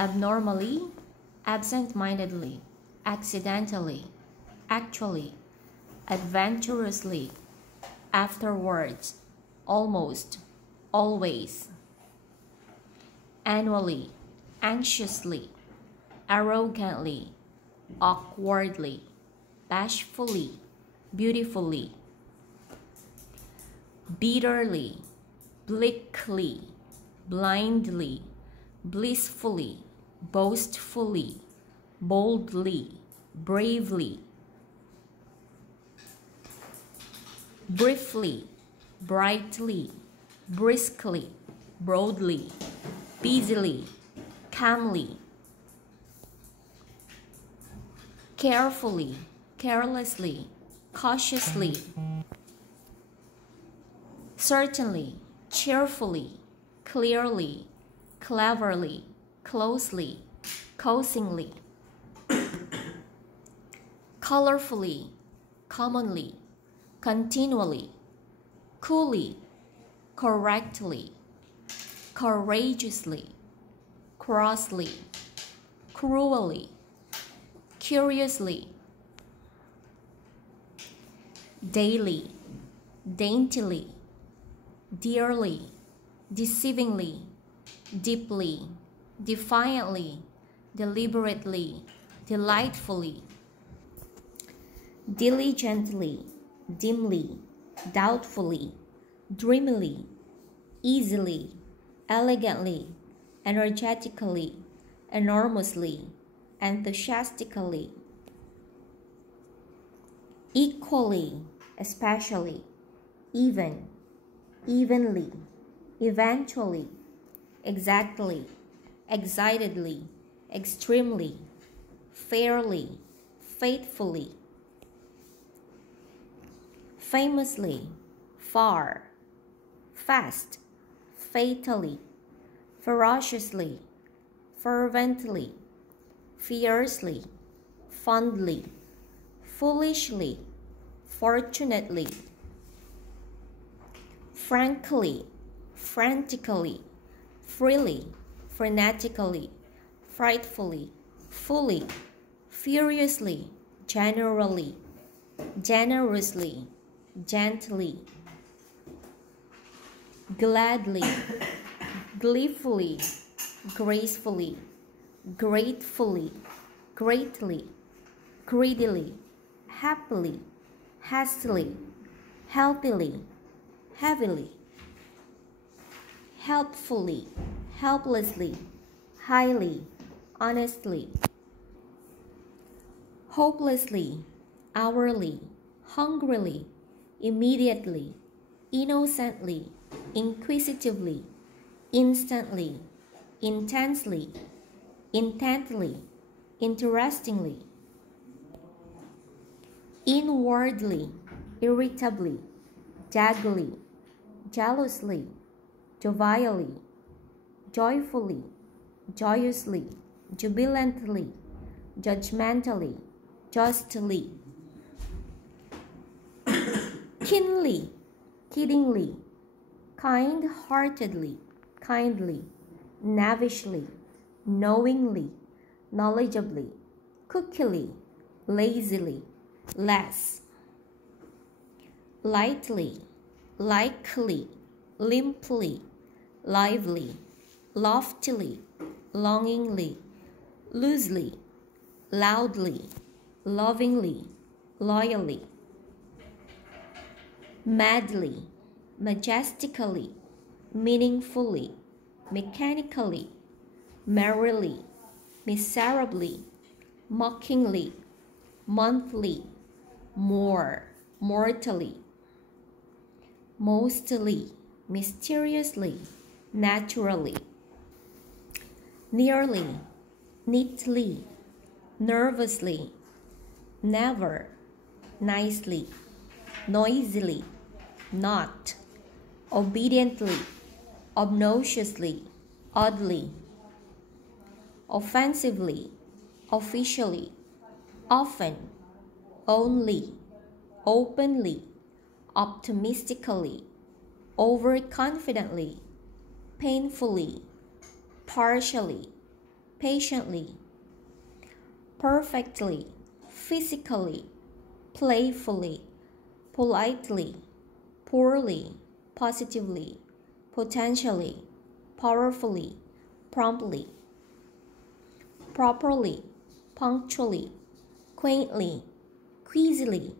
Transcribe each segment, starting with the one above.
abnormally, absent-mindedly, accidentally, actually, adventurously, afterwards, almost, always, annually, anxiously, arrogantly, awkwardly, bashfully, beautifully, bitterly, bleakly, blindly, blissfully, boastfully, boldly, bravely, briefly, brightly, briskly, broadly, busily, calmly, carefully, carelessly, cautiously, certainly, cheerfully, clearly, cleverly, closely, coaxingly, colorfully, commonly, continually, coolly, correctly, courageously, crossly, cruelly, curiously, daily, daintily, dearly, deceivingly, deeply, defiantly, deliberately, delightfully, diligently, dimly, doubtfully, dreamily, easily, elegantly, energetically, enormously, enthusiastically, equally, especially, even, evenly, eventually, exactly, excitedly, extremely, fairly, faithfully, famously, far, fast, fatally, ferociously, fervently, fiercely, fondly, foolishly, fortunately, frankly, frantically, freely, frenetically, frightfully, fully, furiously, generally, generously, gently, gladly, gleefully, gracefully, gratefully, greatly, greedily, happily, hastily, healthily, heavily, helpfully, helplessly, highly, honestly, hopelessly, hourly, hungrily, immediately, innocently, inquisitively, instantly, intensely, intently, interestingly, inwardly, irritably, daggily, jealously, jovially, joyfully, joyously, jubilantly, judgmentally, justly, keenly, kiddingly, kind-heartedly, kindly, navishly, knowingly, knowledgeably, cookily, lazily, less, lightly, likely, limply, lively, loftily, longingly, loosely, loudly, lovingly, loyally, madly, majestically, meaningfully, mechanically, merrily, miserably, mockingly, monthly, more, mortally, mostly, mysteriously, naturally, nearly, neatly, nervously, never, nicely, noisily, not, obediently, obnoxiously, oddly, offensively, officially, often, only, openly, optimistically, overconfidently, painfully, partially, patiently, perfectly, physically, playfully, politely, poorly, positively, potentially, powerfully, promptly, properly, punctually, quaintly, queasily,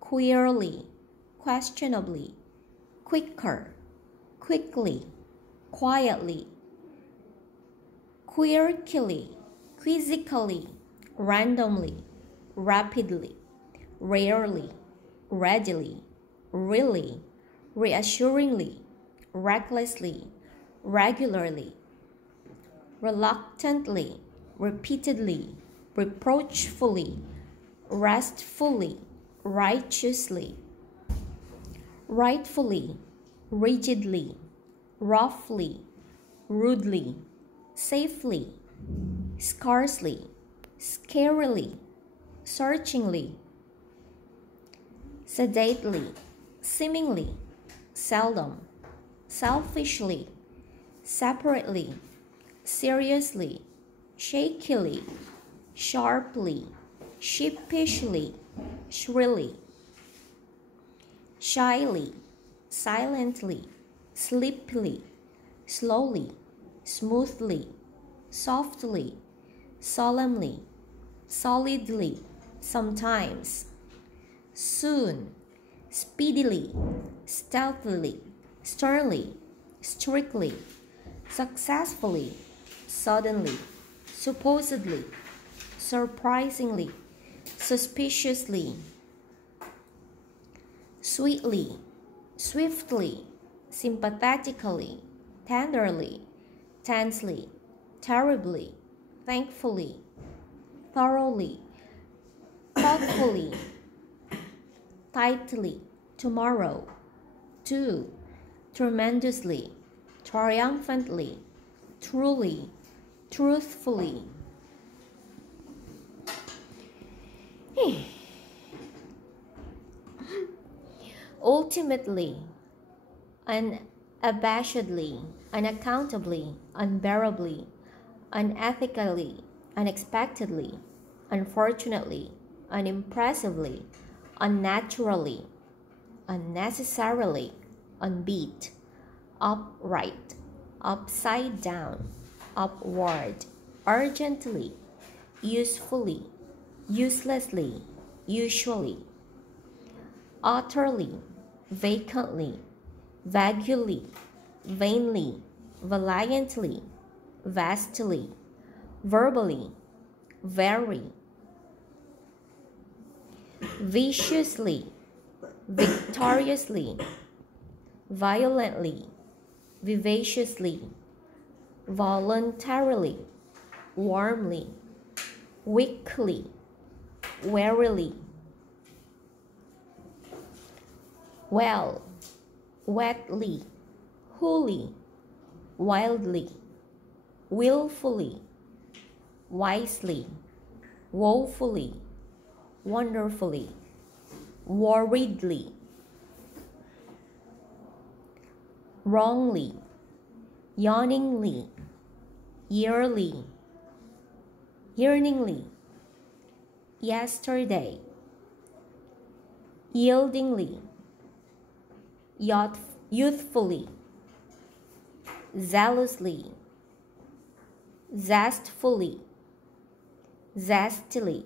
queerly, questionably, quicker, quickly, quietly, quirkily, quizzically, randomly, rapidly, rarely, readily, really, reassuringly, recklessly, regularly, reluctantly, repeatedly, reproachfully, restfully, righteously, rightfully, rigidly, roughly, rudely, safely, scarcely, scarily, searchingly, sedately, seemingly, seldom, selfishly, separately, seriously, shakily, sharply, sheepishly, shrilly, shyly, silently, sleepily, slowly, smoothly, softly, solemnly, solidly, sometimes, soon, speedily, stealthily, sternly, strictly, successfully, suddenly, supposedly, surprisingly, suspiciously, sweetly, swiftly, sympathetically, tenderly, tensely, terribly, thankfully, thoroughly, thoughtfully, tightly, tomorrow, too, tremendously, triumphantly, truly, truthfully. Ultimately, unabashedly, unaccountably, unbearably, unethically, unexpectedly, unfortunately, unimpressively, unnaturally, unnecessarily, unbeat, upright, upside down, upward, urgently, usefully, uselessly, usually, utterly, vacantly, vaguely, vainly, valiantly, vastly, verbally, very, viciously, victoriously, violently, vivaciously, voluntarily, warmly, weakly, warily, well, wetly, wholly, wildly, willfully, wisely, woefully, wonderfully, worriedly, wrongly, yawningly, yearly, yearningly, yesterday, yieldingly, youthfully, zealously, zestfully, zestily,